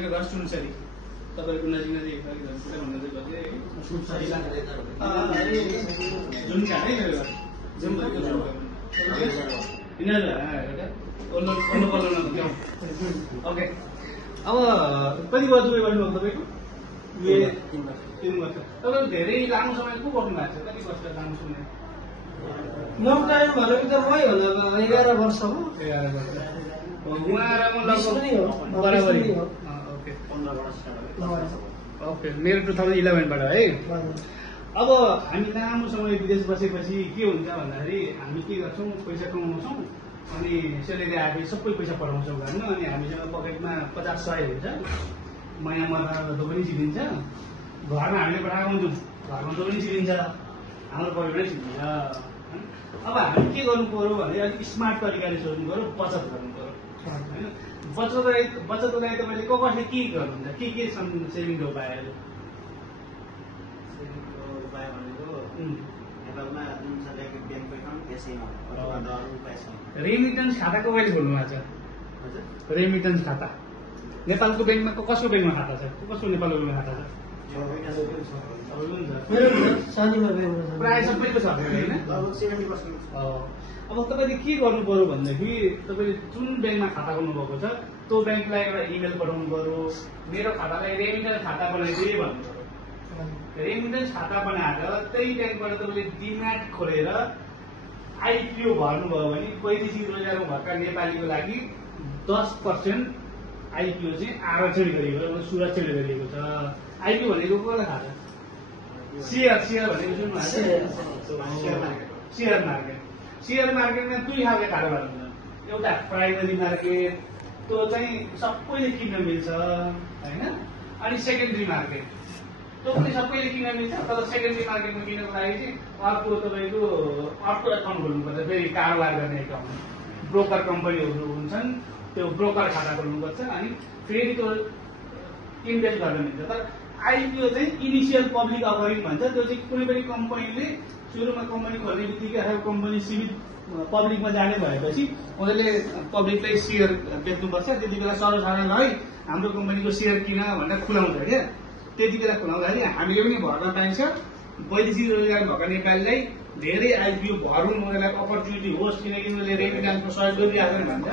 किन घर सुनसरी तपाईँको नजिक नजिक कुरा भन्नु चाहिँ जुन कहाँ है मेरो घर जुन ओके अब कति वर्ष उयो गर्नुभएको तपाईँको 3 वर्ष तपाईँको धेरै लामो समय को गर्नु भएको छ कति वर्ष लामो समय लङ टाइम भनेको त मै होला 11 वर्ष हो 11 वर्ष उहाँ र म लगभग बराबरी ओके 15 वर्ष ओके मेरो 2011 बाट है अब हामी लामो समय विदेश बसेपछि के हुन्छ भन्दाखेरि हामी के गर्छौँ पैसा कमाउँछौँ अनि सेलेरी आएपछि सबै पैसा पठाउँछौँ घरमा अनि हामीसँग पकेटमा 50-100 हुन्छ महिना मर्दा जस्तो पनि छिरिन्छ घरमा हामीले पठाएको हुन्छौँ घरमा जो पनि छिरिन्छ हाम्रो पकेटमै छिरिन्छ अब हामी के गर्नु पर्यो भने अलिक स्मार्ट तरिकाले सोच्नु पर्यो बचत गर्नु पर्यो होइन बचतको लागि तपाईँले कसले के गर्नुहुन्छ के सेभिङको उपायहरू नेपालमा जुन सरकारको ब्याङ्क एकाउन्ट त्यसैमा अथवा अरू पैसा रेमिटेन्स खाता कसले खोल्नु भएको छ रेमिटेन्स खाता नेपालको ब्याङ्कमा कसको ब्याङ्कमा खाता छ कसको नेपालको ब्याङ्कमा खाता छ प्राय सबैको छ होइन अब तपाईँले के गर्नु पर्यो भनेदेखि तपाईँले जुन ब्याङ्कमा खाता खोल्नुभएको छ त्यो ब्याङ्कलाई एउटा इमेल पठाउनु पर्यो मेरो खातालाई रेमिटेन्स खाता बनाइदिए भन्नु पर्यो रेमिटेन्स खाता बनाएर त्यही ब्याङ्कबाट तपाईँले डिम्याट खोलेर आइपिओ भर्नुभयो भने वैदेशिक रोजगारमा भएका नेपालीको लागि 10% आइपिओ चाहिँ आरक्षण गरिएको सुरक्षित गरिएको छ आइपिओ भनेको कसलाई थाहा छ सेयर भनेको सुन्नु सेयर मार्केटमा 2 खालको कारोबार हुन्छ एउटा प्राइमरी मार्केट त्यो चाहिँ सबैले किन्न मिल्छ होइन अनि सेकेन्डरी मार्केट त्यो पनि सबैले किन्न मिल्छ तर सेकेन्डरी मार्केटमा किन्नको लागि चाहिँ अर्को तपाईँको अर्को एकाउन्ट खोल्नुपर्छ फेरि कारोबार गर्ने एकाउन्ट ब्रोकर कम्पनीहरू हुन्छन् त्यो ब्रोकर खाता खोल्नुपर्छ अनि फेरि त्यो इन्भेस्ट गर्न मिल्छ तर आइपिओ चाहिँ इनिसियल पब्लिक अफरिङ भन्छ त्यो चाहिँ कुनै पनि कम्पनीले सुरुमा कम्पनी खोल्ने बित्तिकै अथवा कम्पनी सीमित पब्लिकमा जाने भएपछि उनीहरूले पब्लिकलाई सेयर बेच्नुपर्छ त्यति बेला सर्वसाधारणलाई हाम्रो कम्पनीको सेयर किन भनेर खुलाउँछ क्या त्यति बेला खुलाउँदाखेरि हामीले पनि भर्न पाइन्छ वैदेशिक रोजगार भएका नेपालीलाई धेरै आइपिओ भरौँ उनीहरूलाई अपर्च्युनिटी होस् किनकि उनीहरूले रेमिटेन्सको सहयोग गरिरहेछन् भन्छ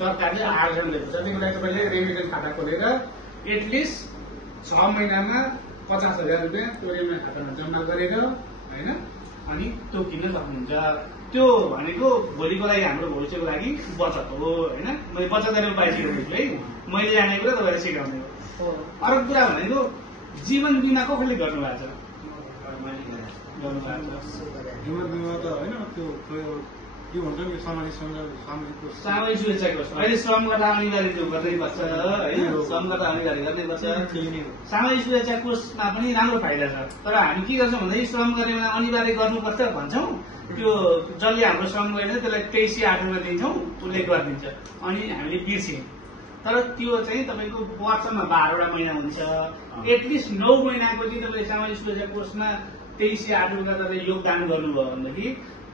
सरकारले आयोजन लिएको छ त्यसको लागि तपाईँले रेमिटेन्स खाता खोलेर एटलिस्ट 6 महिनामा 50,000 रुपियाँ त्यो रेमिटेन्स खातामा जम्मा गरेर होइन अनि त्यो किन्न सक्नुहुन्छ त्यो भनेको भोलिको लागि हाम्रो भविष्यको लागि बचत हो होइन मैले बचत गर्ने उपाय सिकाउँछु है मैले जानेको कुरा तपाईँलाई सिकाउने हो अर्को कुरा भनेको जीवन बिमा कसले गर्नुभएको छ जीवन बिमा त होइन त्यो के भन्छ नि सामाजिक सुरक्षा कोष अहिले श्रम गर्दा अनिवार्य गर्नैपर्छ होइन श्रम गर्दा अनिवार्य गर्नैपर्छ सामाजिक सुरक्षा कोषमा पनि राम्रो फाइदा छ तर हामी के गर्छौँ भन्दाखेरि श्रम गर्ने बेला अनिवार्य गर्नुपर्छ भन्छौँ त्यो जसले हाम्रो श्रम गरेर त्यसलाई 2308 रुपियाँ दिन्छौँ उसले गरिदिन्छ अनि हामीले बिर्स्यौँ तर त्यो चाहिँ तपाईँको वर्षमा 12वटा महिना हुन्छ एटलिस्ट 9 महिनाको चाहिँ तपाईँले सामाजिक सुरक्षा कोषमा 2308 रुपियाँ तपाईँले योगदान गर्नुभयो भनेदेखि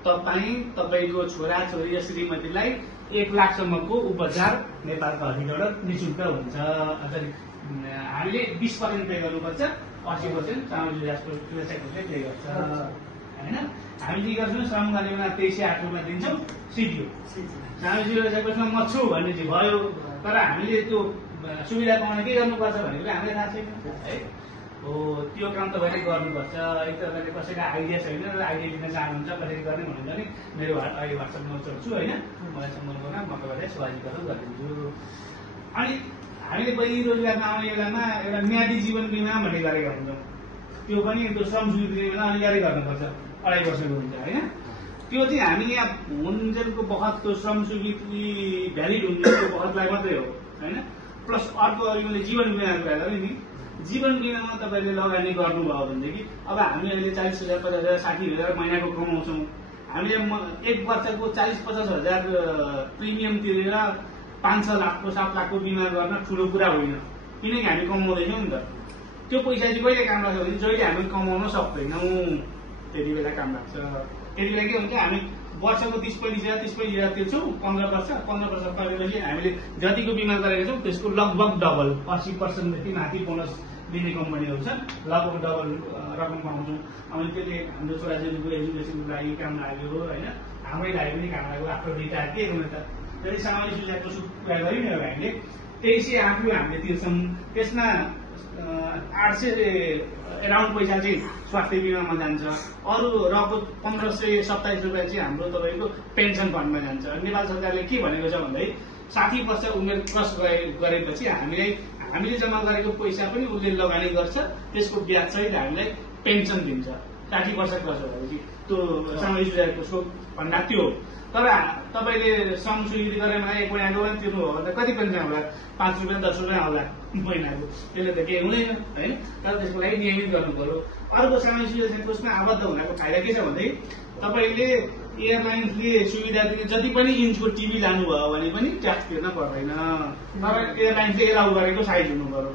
तपाईँको छोरा छोरी र श्रीमतीलाई 1 लाखसम्मको उपचार नेपालको हस्पिटलबाट निःशुल्क हुन्छ हामीले 20% पे गर्नुपर्छ 80% सामाजिक सुरक्षा कोषले पे गर्छ होइन हामीले के गर्छौँ श्रम गर्ने बेला 2308 रुपियाँ दिन्छौँ सिटियो सामाजिक सुरक्षा कोषमा म छु भन्ने चाहिँ भयो तर हामीले त्यो सुविधा पाउन के गर्नुपर्छ भन्ने कुरा हामीलाई थाहा छैन है हो त्यो काम तपाईँले गर्नुपर्छ एक तपाईँले कसैको आइडिया छैन र आइडिया लिन चाहनुहुन्छ कसरी गर्ने भन्नुहुन्छ भने मेरो अहिले वाट्सएप नम्बर छु होइन मलाई सम्पर्क गर्न म तपाईँलाई सजिलो गरिदिन्छु अनि हामीले वैदेशिक रोजगारमा आउने बेलामा एउटा म्यादी जीवन बिमा भन्ने गरेका हुन्छौँ त्यो पनि त्यो श्रम स्वीकृति बेला अनिवार्य गर्नुपर्छ 2.5 वर्षको हुन्छ होइन त्यो चाहिँ हामी यहाँ हुन्जेलको बखत त्यो श्रम स्वीकृति भ्यालिड हुन्जेलको बखतलाई मात्रै हो होइन प्लस अर्को मैले जीवन बिमाको कुरा गरेँ नि जीवन बिमामा तपाईँले लगानी गर्नुभयो भनेदेखि अब हामी अहिले 40,000 50,000 60,000 महिनाको कमाउँछौँ हामीले 1 वर्षको 40-50 हजार प्रिमियम तिरेर 5-6 लाखको 7 लाखको बिमा गर्न ठुलो कुरा होइन किनकि हामी कमाउँदैछौँ नि त त्यो पैसा चाहिँ कहिले काम लाग्छ भने जहिले हामी कमाउन सक्दैनौँ त्यति बेला काम लाग्छ त्यति बेला के हुन्छ हामी वर्षको 30-35,000 तिर्छौँ 15 वर्ष परेपछि हामीले जतिको बिमा गरेका छौँ त्यसको लगभग डबल 80% देखि माथि बोनस दिने कम्पनीहरू छन्, लगभग डबल रकम पाउँछौँ। अनि त्यसले हाम्रो छोराछोरीको एजुकेसनको लागि काम लाग्यो होइन, हाम्रै लागि पनि काम लाग्यो। आफ्नो रिटायर के गर्नु त, त्यही सामाजिक सुरक्षाको कुरा गऱ्यौँ नि हामीले 2308 हामीले तिर्छौँ। त्यसमा 800 एराउन्ड पैसा चाहिँ स्वास्थ्य बिमामा जान्छ, अरू रकम 1527 रुपियाँ चाहिँ हाम्रो तपाईँको पेन्सन फन्डमा जान्छ। नेपाल सरकारले के भनेको छ भन्दै 60 वर्ष उमेर क्रस गरेपछि हामीले जम्मा गरेको पैसा पनि उसले लगानी गर्छ, त्यसको ब्याज सहित हामीलाई पेन्सन दिन्छ 60 वर्ष क्रस भएपछि। त्यो सामाजिक सुरक्षाको स्रोत भन्दा त्यो हो। तर तपाईँले श्रम स्वीकृति गरेर मलाई 1 महिनाको पनि तिर्नु हो भने कति पेन्सन होला? 5 रुपियाँ 10 रुपियाँ होला महिनाको, त्यसले त केही हुँदैन होइन। तर त्यसको लागि नियमित गर्नु पर्यो। अर्को सामाजिक सुरक्षा कोषमा आबद्ध हुनाको फाइदा के छ भन्दै तपाईँले एयरलाइन्सले सुविधा दिने जति पनि इन्चको टिभी लानुभयो भने पनि ट्याक्स तिर्न पर्दैन। तर एयरलाइन्सले एलाउ गरेको साइज हुनु पर्यो।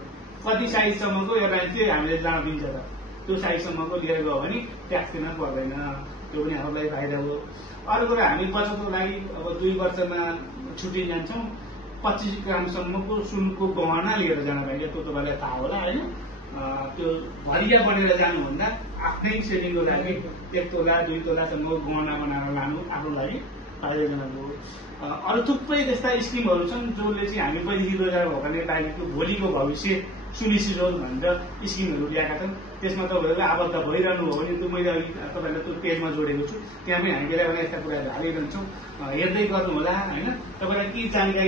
कति साइजसम्मको एयरलाइन्सले हामीले जान दिन्छ त, त्यो साइजसम्मको लिएर गयो भने ट्याक्स तिर्न पर्दैन। त्यो पनि हामीलाई फाइदा हो। अर्को कुरा हामी बचतको लागि अब 2 वर्षमा छुट्टी जान्छौँ, 25 ग्रामसम्मको सुनको गहना लिएर जान पाइन्छ। त्यो तपाईँलाई थाहा होला होइन। त्यो भरिया बनेर जानुभन्दा आफ्नै सेभिङको लागि 1 तोला 2 तोलासम्मको गहना बनाएर लानु आफ्नो लागि फाइदाजनक हो। अरू थुप्रै त्यस्ता स्किमहरू छन् जसले चाहिँ हामी पहिलेदेखि रोजगार भएको नेपालीको भोलिको भविष्य सुनिश्चित होस् भनेर स्किमहरू ल्याएका छन्। त्यसमा तपाईँहरू आबद्ध भइरहनु हो भने त्यो मैले अघि तपाईँलाई त्यो पेजमा जोडेको छु, त्यहाँ पनि हामी बेला बेला यस्ता कुराहरू हालिरहन्छौँ, हेर्दै गर्नुहोला होइन। तपाईँलाई के जानकारी